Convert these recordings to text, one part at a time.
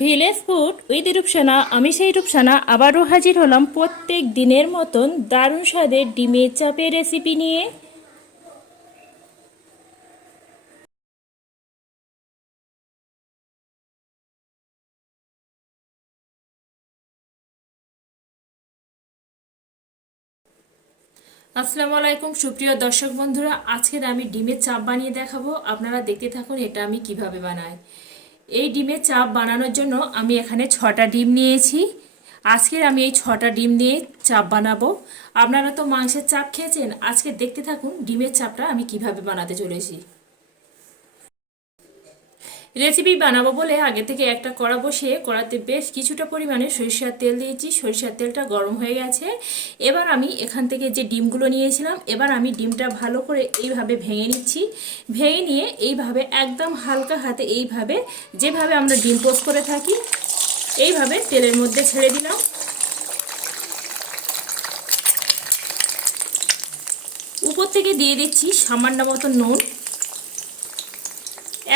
Village food with Rupsana, আমি সেই রূপসানা, আবারও হাজির হলাম প্রত্যেক দিনের মতন দারুণ স্বাদের ডিমের চাপের রেসিপি নিয়ে। আসসালামু আলাইকুম, সুপ্রিয় দর্শক বন্ধুরা, আজকের আমি ডিমের চাপ বানিয়ে দেখাবো। আপনারা দেখতে থাকুন এটা আমি কীভাবে বানাই। এই ডিমের চাপ বানানোর জন্য আমি এখানে ছটা ডিম নিয়েছি। আজকের আমি এই ছটা ডিম নিয়ে চাপ বানাবো। আপনারা তো মাংসের চাপ খেয়েছেন, আজকে দেখতে থাকুন ডিমের চাপটা আমি কীভাবে বানাতে চলেছি। রেসিপি বানাবো বলে আগে থেকে একটা কড়া বসিয়ে কড়াতে বেশ কিছুটা পরিমাণে সরিষার তেল দিয়েছি। সরিষার তেলটা গরম হয়ে গেছে। এবার আমি এখান থেকে যে ডিমগুলো নিয়েছিলাম, এবার আমি ডিমটা ভালো করে এইভাবে ভেঙে নিচ্ছি। ভেঙে নিয়ে এইভাবে একদম হালকা হাতে এইভাবে যেভাবে আমরা ডিম পোস্ট করে থাকি, এইভাবে তেলের মধ্যে ছেড়ে দিলাম। উপর থেকে দিয়ে দিচ্ছি সামান্য মতো নুন।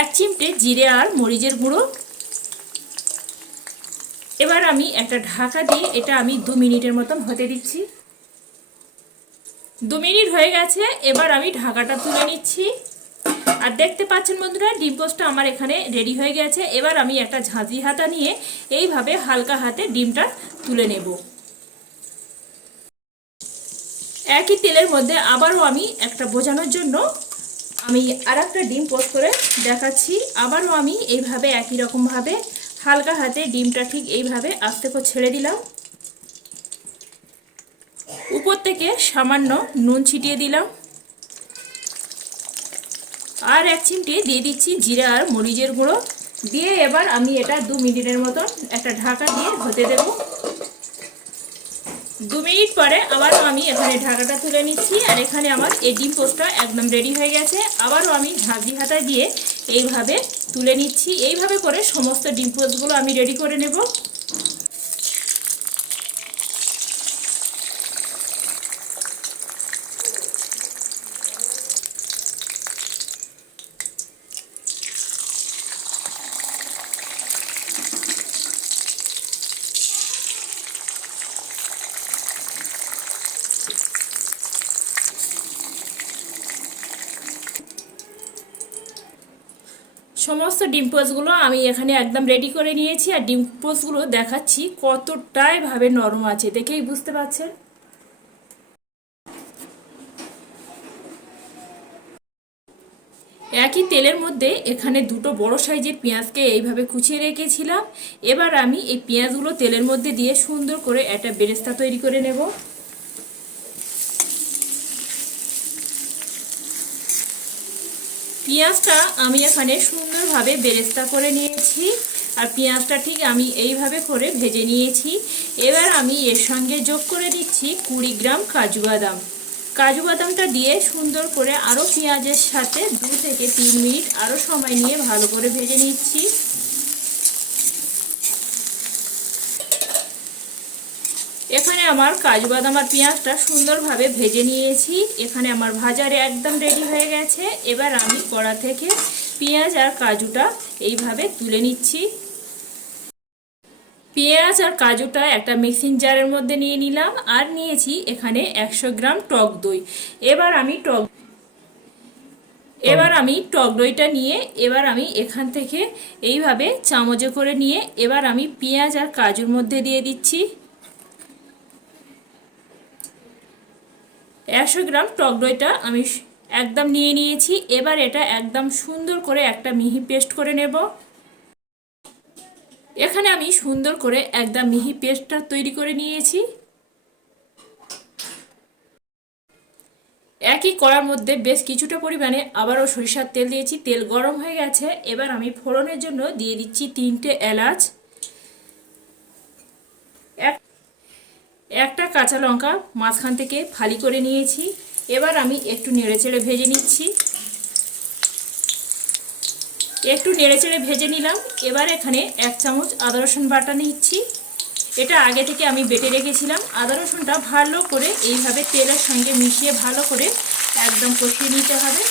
এক চিমটে জিরে আর মরিচের গুঁড়ো। এবার আমি একটা ঢাকা দিয়ে এটা আমি দু মিনিটের মতন হতে দিচ্ছি। দু মিনিট হয়ে গেছে, এবার আমি ঢাকাটা তুলে নিচ্ছি। আর দেখতে পাচ্ছেন বন্ধুরা, ডিম পোস্টটা আমার এখানে রেডি হয়ে গেছে। এবার আমি একটা ঝাঁঝি হাতা নিয়ে এইভাবে হালকা হাতে ডিমটা তুলে নেব। একই তেলের মধ্যে আবারও আমি একটা বোঝানোর জন্য আমি আর একটা ডিম পোস্ট করে দেখাচ্ছি। আবারও আমি এইভাবে একই রকমভাবে হালকা হাতে ডিমটা ঠিক এইভাবে আস্তে করে ছেড়ে দিলাম। উপর থেকে সামান্য নুন ছিটিয়ে দিলাম। আর এক চিমটি দিয়ে দিচ্ছি জিরা আর মরিচের গুঁড়ো। দিয়ে এবার আমি এটা দু মিনিটের মতন একটা ঢাকা দিয়ে হতে দেব। দু মিনিট পরে আবারও আমি এখানে ঢাকাটা তুলে নিচ্ছি, আর এখানে আমার এই ডিম পোস্টটা একদম রেডি হয়ে গেছে। আবারও আমি ঝাঁকি হাতা দিয়ে এইভাবে তুলে নিচ্ছি। এইভাবে করে সমস্ত ডিম পোস্টগুলো আমি রেডি করে নেব। সমস্ত ডিম পোস্টগুলো আমি এখানে একদম রেডি করে নিয়েছি আর ডিম পোস্টগুলো দেখাচ্ছি কতটাই ভাবে নরম আছে, দেখেই বুঝতে পারছেন? একই তেলের মধ্যে এখানে দুটো বড় সাইজের পেঁয়াজকে এইভাবে কুচিয়ে রেখেছিলাম। এবার আমি এই পেঁয়াজগুলো তেলের মধ্যে দিয়ে সুন্দর করে একটা বেরেস্তা তৈরি করে নেব। পেঁয়াজটা আমি এখানে সুন্দরভাবে বেরেস্তা করে নিয়েছি। আর পেঁয়াজটা ঠিক আমি এইভাবে করে ভেজে নিয়েছি। এবার আমি এর সঙ্গে যোগ করে দিচ্ছি কুড়ি গ্রাম কাজু বাদাম। কাজু বাদামটা দিয়ে সুন্দর করে আরও পেঁয়াজের সাথে দু থেকে তিন মিনিট আরও সময় নিয়ে ভালো করে ভেজে নিচ্ছি এখানে আমার কাজু বাদাম আর পেঁয়াজটা সুন্দরভাবে ভেজে নিয়েছি। এখানে আমার ভাজারে একদম রেডি হয়ে গেছে। এবার আমি কড়া থেকে পেঁয়াজ আর কাজুটা এইভাবে তুলে নিচ্ছি। পেঁয়াজ আর কাজুটা একটা মিক্সিং জারের মধ্যে নিয়ে নিলাম আর নিয়েছি এখানে একশো গ্রাম টক দই। এবার আমি টক এবার আমি টক দইটা নিয়ে এবার আমি এখান থেকে এইভাবে চামচে করে নিয়ে এবার আমি পেঁয়াজ আর কাজুর মধ্যে দিয়ে দিচ্ছি। একশো গ্রাম টক দইটা আমি একদম নিয়ে নিয়েছি। এবার এটা একদম সুন্দর করে একটা মিহি পেস্ট করে নেব। এখানে আমি সুন্দর করে একদম মিহি পেস্টটা তৈরি করে নিয়েছি। একই কড়ার মধ্যে বেশ কিছুটা পরিমাণে আবারও সরিষার তেল দিয়েছি। তেল গরম হয়ে গেছে। এবার আমি ফোড়নের জন্য দিয়ে দিচ্ছি তিনটে এলাচ। এক একটা কাঁচা লঙ্কা মাঝখান থেকে ফালি করে নিয়েছি। এবার আমি একটু নেড়েচেড়ে ভেজে নিচ্ছি। একটু নেড়েচেড়ে ভেজে নিলাম। এবার এখানে এক চামচ আদা রসুন বাটা নিচ্ছি। এটা আগে থেকে আমি বেটে রেখেছিলাম। আদা রসুনটা ভালো করে এইভাবে তেলের সঙ্গে মিশিয়ে ভালো করে একদম কষিয়ে নিতে হবে।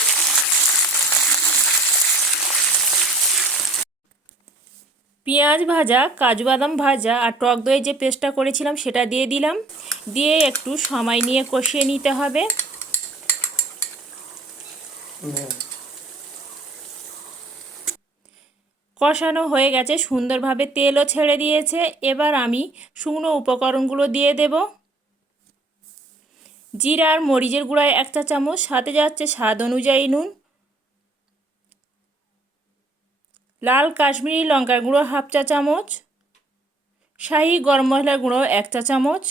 পেঁয়াজ ভাজা, কাজু বাদাম ভাজা আর টক দই যে পেস্টটা করেছিলাম সেটা দিয়ে দিলাম। দিয়ে একটু সময় নিয়ে কষিয়ে নিতে হবে। কষানো হয়ে গেছে, সুন্দরভাবে তেলও ছেড়ে দিয়েছে। এবার আমি শুকনো উপকরণগুলো দিয়ে দেব। জিরা আর মরিচের গুঁড়ায় একটা চামচ, সাথে যাচ্ছে স্বাদ অনুযায়ী নুন। লাল কাশ্মীরি লঙ্কার গুঁড়ো হাফ চা চামচ, শাহি গরম মশলার গুঁড়ো এক চা চামচ।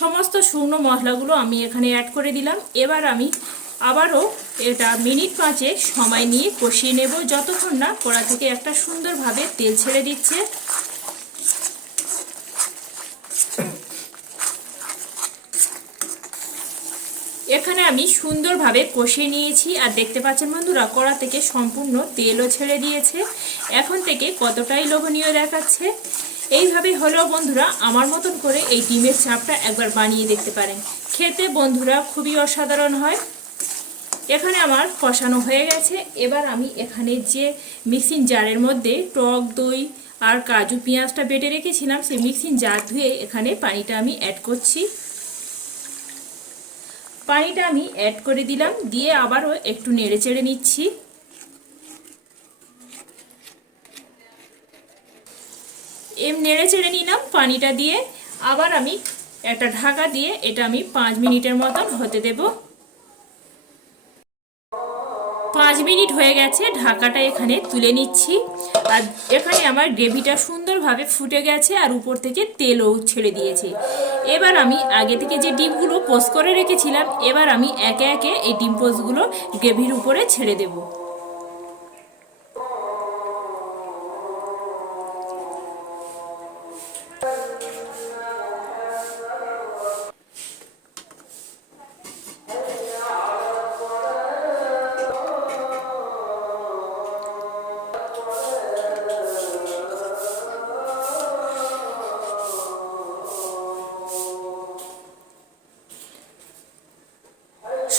সমস্ত শুকনো মশলাগুলো আমি এখানে অ্যাড করে দিলাম। এবার আমি আবারও এটা মিনিট পাঁচে সময় নিয়ে কষিয়ে নেব। যতক্ষণ না কড়া থেকে একটা সুন্দরভাবে তেল ছেড়ে দিচ্ছে। এখানে আমি সুন্দরভাবে কষিয়ে নিয়েছি। আর দেখতে পাচ্ছেন বন্ধুরা, কড়া থেকে সম্পূর্ণ তেলও ছেড়ে দিয়েছে। এখন থেকে কতটাই লোভনীয় দেখাচ্ছে। এইভাবে হলেও বন্ধুরা, আমার মতন করে এই ডিমের চাপটা একবার বানিয়ে দেখতে পারেন। খেতে বন্ধুরা খুবই অসাধারণ হয়। এখানে আমার কষানো হয়ে গেছে। এবার আমি এখানে যে মিক্সিং জারের মধ্যে টক, দই আর কাজু পেঁয়াজটা বেটে রেখেছিলাম, সেই মিক্সিং জার ধুয়ে এখানে পানিটা আমি অ্যাড করছি। পানিটা আমি অ্যাড করে দিলাম, দিয়ে আবারও একটু নেড়ে চেড়ে নিচ্ছি। এম নেড়ে চেড়ে নিলাম পানিটা দিয়ে, আবার আমি একটা ঢাকা দিয়ে এটা আমি পাঁচ মিনিটের মতন হতে দেব। পাঁচ মিনিট হয়ে গেছে, ঢাকাটা এখানে তুলে নিচ্ছি। আর এখানে আমার গ্রেভিটা সুন্দরভাবে ফুটে গেছে আর উপর থেকে তেলও ছেড়ে দিয়েছে। এবার আমি আগে থেকে যে ডিমগুলো পোস্ট করে রেখেছিলাম, এবার আমি একে একে এই ডিম পোস্টগুলো গ্রেভির উপরে ছেড়ে দেবো।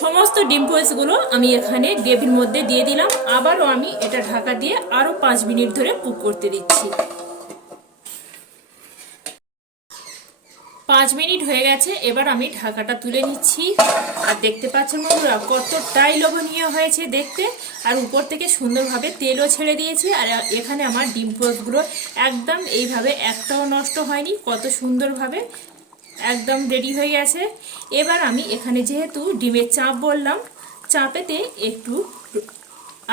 সমস্ত ডিম পোয়েসগুলো আমি এখানে গ্রেভির মধ্যে দিয়ে দিলাম। আবারও আমি এটা ঢাকা দিয়ে আরও পাঁচ মিনিট ধরে কুক করতে দিচ্ছি। পাঁচ মিনিট হয়ে গেছে, এবার আমি ঢাকাটা তুলে নিচ্ছি। আর দেখতে পাচ্ছেন বন্ধুরা, কতটাই লোভনীয় হয়েছে দেখতে। আর উপর থেকে সুন্দরভাবে তেলও ছেড়ে দিয়েছে। আর এখানে আমার ডিম পোস্টগুলো একদম এইভাবে একটাও নষ্ট হয়নি, কত সুন্দরভাবে। একদম রেডি হয়ে গেছে। এবার আমি এখানে যেহেতু ডিমের চাপ বললাম, চাপেতে একটু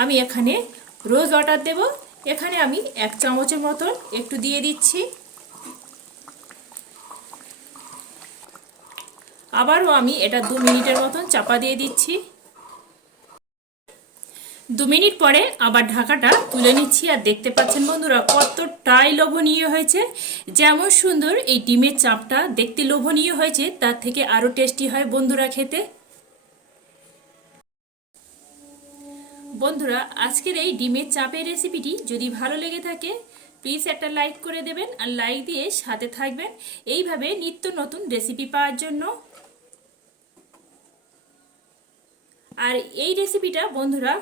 আমি এখানে রোজ অর্ডার দেব। এখানে আমি এক চামচের মতন একটু দিয়ে দিচ্ছি। আবারও আমি এটা দু মিনিটের মতন চাপা দিয়ে দিচ্ছি। দু মিনিট পরে আবার ঢাকাটা তুলে নিচ্ছি আর দেখতে পাচ্ছেন বন্ধুরা কতটাই লোভনীয় হয়েছে। যেমন সুন্দর এই ডিমের চাপটা দেখতে লোভনীয় হয়েছে, তার থেকে আরও টেস্টি হয় বন্ধুরা খেতে। বন্ধুরা, আজকের এই ডিমের চাপের রেসিপিটি যদি ভালো লেগে থাকে, প্লিজ একটা লাইক করে দেবেন আর লাইক দিয়ে সাথে থাকবেন। এইভাবে নিত্য নতুন রেসিপি পাওয়ার জন্য। আর এই রেসিপিটা বন্ধুরা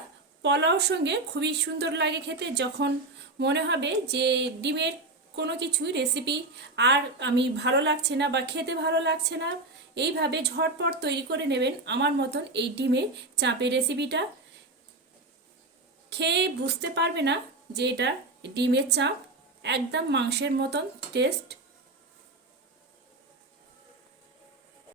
পোলাওর সঙ্গে খুবই সুন্দর লাগে খেতে, যখন মনে হবে যে ডিমের কোনো কিছু রেসিপি আর আমি ভালো লাগছে না বা খেতে ভালো লাগছে না, এইভাবে ঝটপট তৈরি করে নেবেন আমার মতন এই ডিমের চাপের রেসিপিটা খেয়ে বুঝতে পারবে না যে এটা ডিমের চাপ, একদম মাংসের মতন টেস্ট